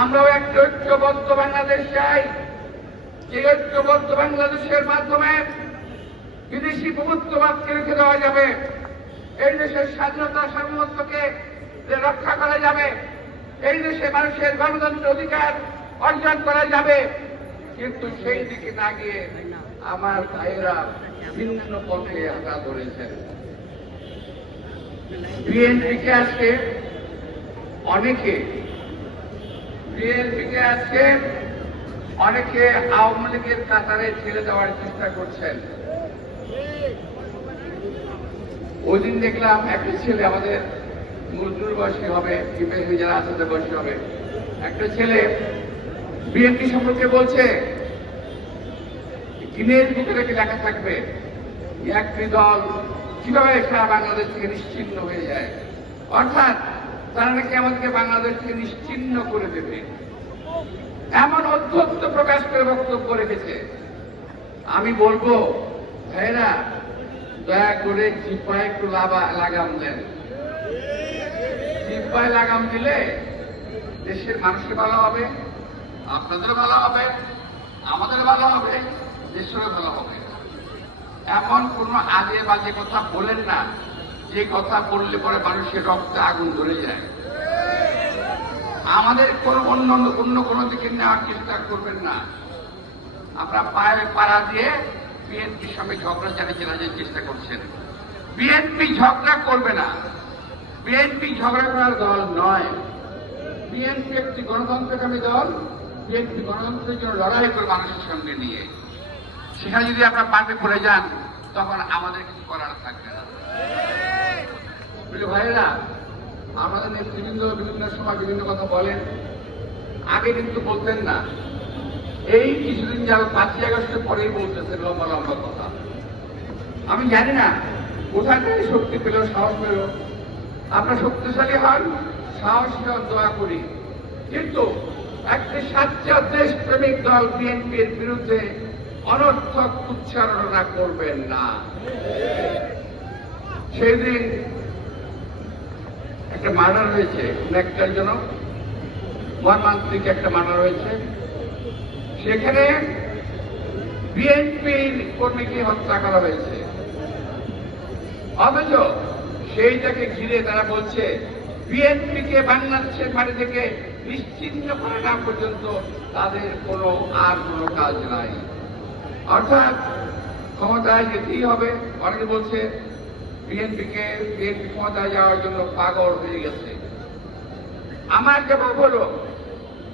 আমরাও একটা ঐক্যবদ্ধ বাংলাদেশ চাই। যে ঐক্যবদ্ধ বাংলাদেশের মাধ্যমে বিদেশি প্রভুত্ববাদকে রেখে দেওয়া যাবে, এই দেশের স্বাধীনতা সার্বভৌমত্বকে রক্ষা করা যাবে, এই দেশে মানুষের গণতন্ত্র অধিকার অর্জন করা যাবে। কিন্তু সেই দিকে না গিয়ে আমার ভাইয়েরা ভিন্ন পথে হাঁটা ধরেছেন। বিএনপিকে আজকে অনেকে বিএনপিকে আজকে অনেকে আওয়ামী লীগের কাতারে ছেড়ে দেওয়ার চেষ্টা করছেন। ওই দিন দেখলাম একটা ছেলে আমাদের মজদুর বয়সী হবে বিপেশি যারা আছে বয়সী হবে। একটা ছেলে বিএনপি সম্পর্কে বলছে, দিনের ভিতরে কি লেখা থাকবে? একটি দল কীভাবে সারা বাংলাদেশ থেকে নিশ্চিন্ন হয়ে যায়? অর্থাৎ তারা নাকি আমাদেরকে বাংলাদেশকে নিশ্চিন্ন করে দেবে। এমন অধ্যত্ত প্রকাশ করে বক্তব্য রেখেছে। আমি বলব ভাইরা দয়া করে জিপায় একটু লাগাম দেন। জিপায় লাগাম দিলে দেশের মানুষের ভালো হবে আপনাদের ভালো হবে আমাদের ভালো হবে, দেশেরও ভালো হবে। এমন কোন আজে বাজে কথা বলেন না। যে কথা বললে পরে মানুষের রক্তে আগুন ধরে যায়। আমাদের কোন অন্য অন্য কোনো দিকে নেওয়ার চেষ্টা করবেন না। আমরা পায়ে পাড়া দিয়ে বিএনপির সঙ্গে ঝগড়া চালিয়ে চালানোর চেষ্টা করছেন। বিএনপি ঝগড়া করবে না। বিএনপি ঝগড়া করার দল নয়। বিএনপি একটি গণতন্ত্রকামী দল। বিএনপি গণতন্ত্রের জন্য লড়াই করে মানুষের সঙ্গে নিয়ে। সেখানে যদি আপনারা পার্টি পড়ে যান, তখন আমাদের কিছু করার থাকবে না। ভাইয়েরা, আমাদের নেতৃবৃন্দ বিভিন্ন সময় বিভিন্ন কথা বলেন। আগে কিন্তু বলতেন না। এই কিছুদিন যাবে পাঁচই আগস্টের পরেই বলতেছেন লম্বা লম্বা কথা। আমি জানি না কোথা থেকে শক্তি পেল, সাহস পেল? আপনার শক্তিশালী হন, সাহসী দয়া করি। কিন্তু একটি সাচ্চা দেশ প্রেমিক দল বিএনপির বিরুদ্ধে অনর্থক উচ্চারণা করবেন না। সেই দিন একটা মার্ডার হয়েছে কোন একটার জন্য। মর্মান্তিক একটা মার্ডার হয়েছে। সেখানে বিএনপির কর্মীকে হত্যা করা হয়েছে। অথচ সেইটাকে ঘিরে তারা বলছে, বিএনপিকে বাংলাদেশের মাটি থেকে নিশ্চিন্ন করে না পর্যন্ত তাদের কোনো আর কোনো কাজ নাই। অর্থাৎ ক্ষমতায় যেতেই হবে। অনেকে বলছে বিএনপিকে, বিএনপি ক্ষমতায় যাওয়ার জন্য পাগল হয়ে গেছে। আমার জবাব হলো,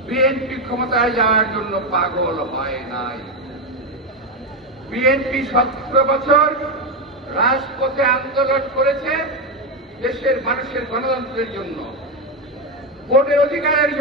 বিএনপি ক্ষমতায় যাওয়ার জন্য পাগল হয় নাই। বিএনপি সতেরো বছর রাজপথে আন্দোলন করেছে দেশের মানুষের গণতন্ত্রের জন্য। ভোটের অধিকারের